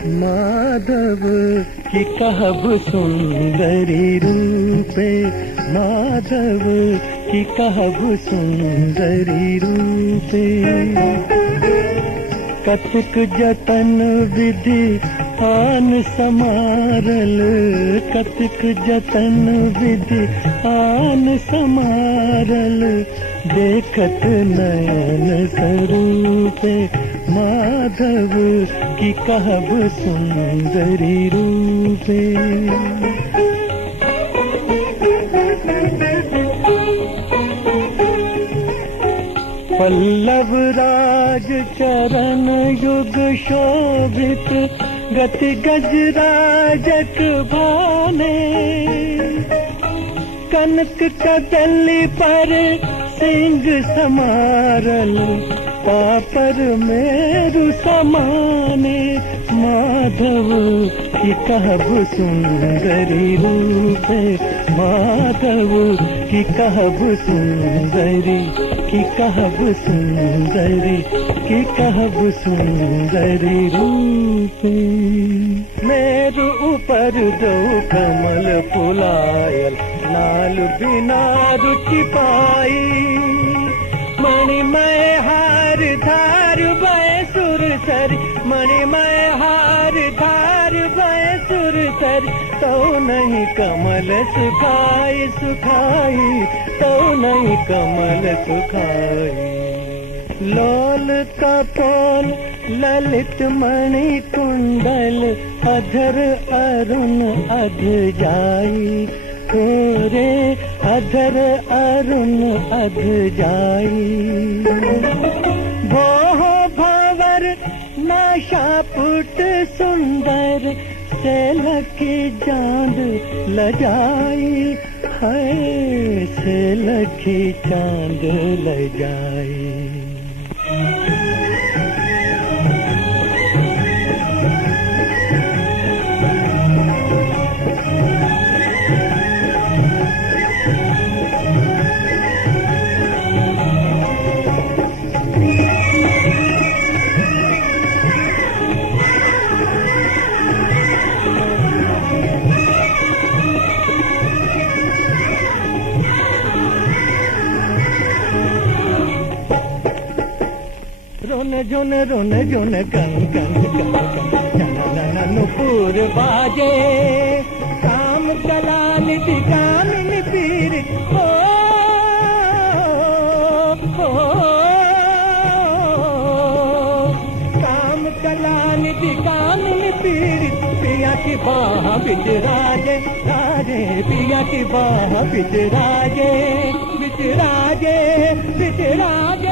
माधव की कहब सुंदरी रूपे, माधव की कहब सुंदरी रूपे। कतिक जतन विधि आन समारल, कतिक जतन विधि आन समारल, देखत नयन स्वरूपे, माधव की कहब सुंदरी रूपे। पल्लव राज चरण युग शोभित, गति गजराजक भाने, कनक कदली पर सिंह समारल, पापर मेरु समाने, माधव की कहब सुंदरी रूपे, माधव की कहब सुंदरी, की कहब सुंदरी, की कहब सुंदरी रूपे। मेरु ऊपर दो कमल फुलायल, नाल बिना रुचि पाई, मणिमय हार धार भय सुरसर, मणिमय हार धार भय सुरसर, तो नहीं कमल सुखाई सुखाई, तो नहीं कमल सुखाई। लोल कपोल ललित मणि कुंडल, अधर अरुण अध जाई, तोरे अधर अरुण अध जाई। भोह भंवर नाशा पुट सुंदर, से लखी चांद लजाई, है से लखी चांद लजाई। रोन जोन कन कन कन कन नुपुर बाजे, काम कला निधि कामिनी पीर, हो काम कला निधि कामिनी पीर, पिया की बाह बिच राजे राजे, पिया की बाह बिच राजे बिच राजे बिच राजे।